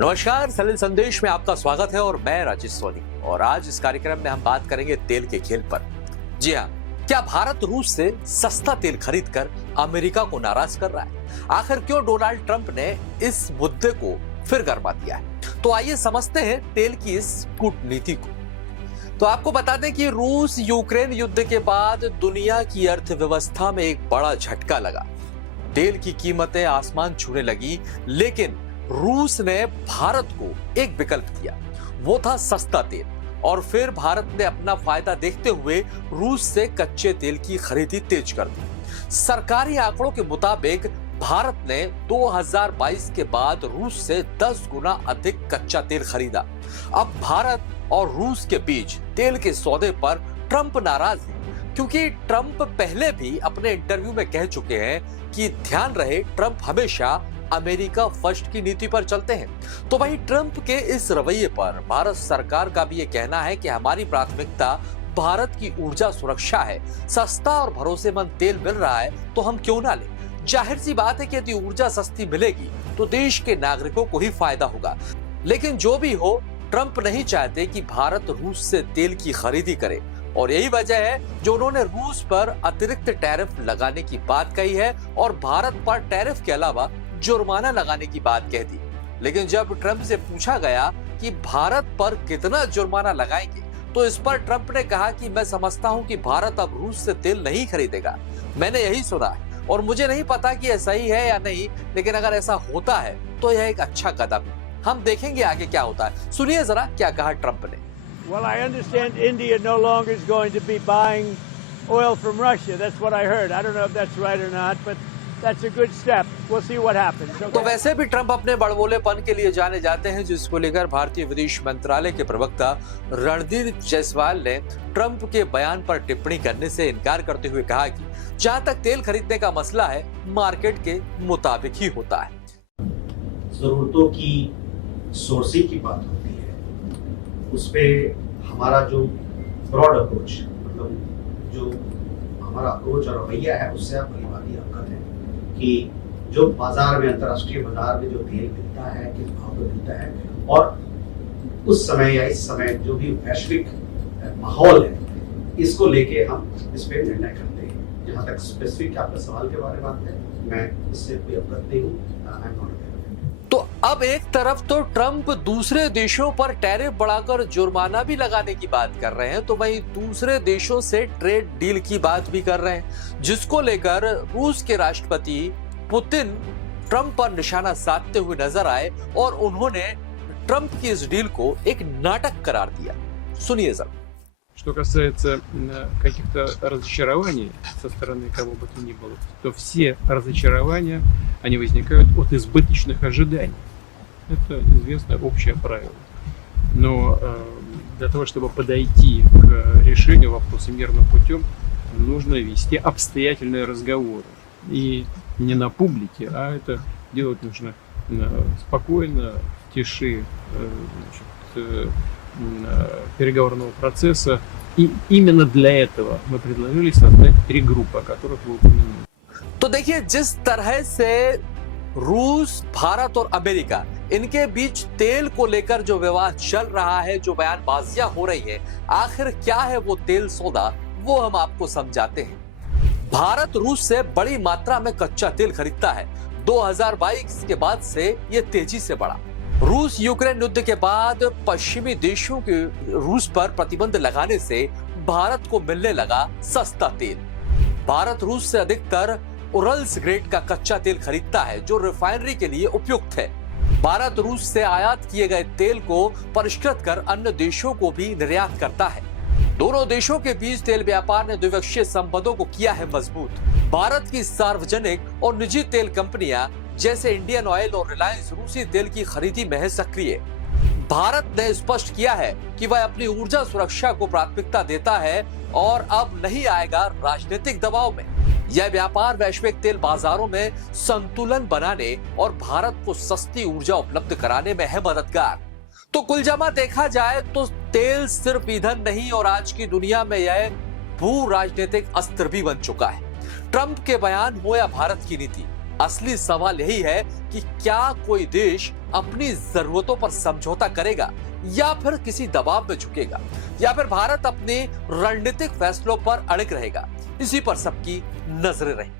नमस्कार, सलिल संदेश में आपका स्वागत है और मैं राजेश सोनी। और आज इस कार्यक्रम में हम बात करेंगे तेल के खेल पर। जी हाँ, क्या भारत रूस से सस्ता तेल खरीदकर अमेरिका को नाराज कर रहा है? आखिर क्यों डोनाल्ड ट्रंप ने इस मुद्दे को फिर गरमा दिया है? तो आइए समझते हैं तेल की इस कूटनीति को। तो आपको बता दें कि रूस यूक्रेन युद्ध के बाद दुनिया की अर्थव्यवस्था में एक बड़ा झटका लगा। तेल की कीमतें आसमान छूने लगी, लेकिन रूस ने भारत को एक विकल्प दिया, वो था सस्ता तेल। और फिर भारत ने अपना फायदा देखते हुए रूस से कच्चे तेल की खरीदी तेज कर दी। सरकारी आंकड़ों के मुताबिक भारत ने 2022 के बाद रूस से 10 गुना अधिक कच्चा तेल खरीदा। अब भारत और रूस के बीच तेल के सौदे पर ट्रंप नाराज है, क्योंकि ट्रंप पहले भी अपने इंटरव्यू में कह चुके हैं कि ध्यान रहे, ट्रंप हमेशा अमेरिका फर्स्ट की नीति पर चलते हैं। तो वहीं ट्रंप के इस रवैये पर भारत सरकार का भी ये कहना है कि हमारी प्राथमिकता भारत की ऊर्जा सुरक्षा है। सस्ता और भरोसेमंद तेल मिल रहा है तो हम क्यों ना लें। जाहिर सी बात है कि यदि ऊर्जा सस्ती मिलेगी तो देश के नागरिकों को ही फायदा होगा। लेकिन जो भी हो, ट्रंप नहीं चाहते कि भारत रूस से तेल की खरीदी करे, और यही वजह है जो उन्होंने रूस पर अतिरिक्त टैरिफ लगाने की बात कही है और भारत पर टैरिफ के अलावा जुर्माना लगाने की बात कह दी। लेकिन जब ट्रंप से पूछा गया कि भारत पर कितना जुर्माना लगाएंगे, तो इस पर ट्रंप ने कहा कि मैं समझता हूं कि भारत अब रूस से तेल नहीं खरीदेगा। मैंने यही सुना है और मुझे नहीं पता कि ऐसा ही है या नहीं, लेकिन अगर ऐसा होता है तो यह एक अच्छा कदम है। हम देखेंगे आगे क्या होता है। सुनिए जरा क्या कहा ट्रंप ने। Well, I understand India no longer is going to be buying oil from Russia. That's what I heard. I don't know if that's right or not, but that's a good step. We'll see what happens. Okay? तो वैसे भी Trump अपने बड़बोलेपन के लिए जाने जाते हैं, जिसको लेकर भारतीय विदेश मंत्रालय के प्रवक्ता रणदीप जायसवाल ने ट्रंप के बयान पर टिप्पणी करने से इनकार करते हुए कहा कि जहां तक तेल खरीदने का मसला है, मार्केट के मुताबिक ही होता है। जरूरतों की सोर्सिंग की बात होती है, उस पे हमारा जो ब्रॉड अप्रोच, मतलब जो हमारा अप्रोच और रवैया है, उससे आप भली भांति अवगत हैं कि जो बाजार में, अंतर्राष्ट्रीय बाजार में जो तेल मिलता है, किस भाव पर मिलता है, और उस समय या इस समय जो भी वैश्विक माहौल है, इसको लेके हम इस पे निर्णय करते हैं। जहाँ तक स्पेसिफिक आपका सवाल के बारे में बात है, मैं इससे कोई अवगत नहीं हूँ। तो अब एक तरफ तो ट्रंप दूसरे देशों पर टैरिफ बढ़ाकर जुर्माना भी लगाने की बात कर रहे हैं, तो वहीं दूसरे देशों से ट्रेड डील की बात भी कर रहे हैं, जिसको लेकर रूस के राष्ट्रपति पुतिन ट्रंप पर निशाना साधते हुए नजर आए और उन्होंने ट्रंप की इस डील को एक नाटक करार दिया। सुनिए जरा। Что касается каких-то разочарований со стороны кого бы то ни было, то все разочарования, они возникают от избыточных ожиданий. Это известное общее правило. Но для того, чтобы подойти к решению вопроса мирным путем, нужно вести обстоятельные разговоры. И не на публике, а это делать нужно спокойно, в тиши, переговорного процесса. И именно для этого мы предложили создать 3 группы, о которых вы упомянули. तो देखिए, जिस तरह से रूस, भारत और अमेरिका, इनके बीच तेल को लेकर जो विवाद चल रहा है, जो बयानबाजियां हो रही है, आखिर क्या है वो तेल सौदा, वो हम आपको समझाते हैं। भारत रूस से बड़ी मात्रा में कच्चा तेल खरीदता है। 2022 के बाद से ये तेजी से बढ़ा। रूस यूक्रेन युद्ध के बाद पश्चिमी देशों के रूस पर प्रतिबंध लगाने से भारत को मिलने लगा सस्ता तेल। भारत रूस से अधिकतर उरल्स ग्रेड का कच्चा तेल खरीदता है, जो रिफाइनरी के लिए उपयुक्त है। भारत रूस से आयात किए गए तेल को परिष्कृत कर अन्य देशों को भी निर्यात करता है। दोनों देशों के बीच तेल व्यापार ने द्विपक्षीय संबंधों को किया है मजबूत। भारत की सार्वजनिक और निजी तेल कंपनियां जैसे इंडियन ऑयल और रिलायंस रूसी तेल की खरीदी में है सक्रिय। भारत ने स्पष्ट किया है कि वह अपनी ऊर्जा सुरक्षा को प्राथमिकता देता है और अब नहीं आएगा राजनीतिक दबाव में। यह व्यापार वैश्विक तेल बाजारों में संतुलन बनाने और भारत को सस्ती ऊर्जा उपलब्ध कराने में है मददगार। तो कुल जमा देखा जाए तो तेल सिर्फ ईंधन नहीं और आज की दुनिया में यह भू राजनीतिक अस्त्र भी बन चुका है। ट्रंप के बयान हो या भारत की नीति, असली सवाल यही है कि क्या कोई देश अपनी जरूरतों पर समझौता करेगा या फिर किसी दबाव में झुकेगा, या फिर भारत अपने रणनीतिक फैसलों पर अड़िग रहेगा। इसी पर सबकी नजरें रहेंगी।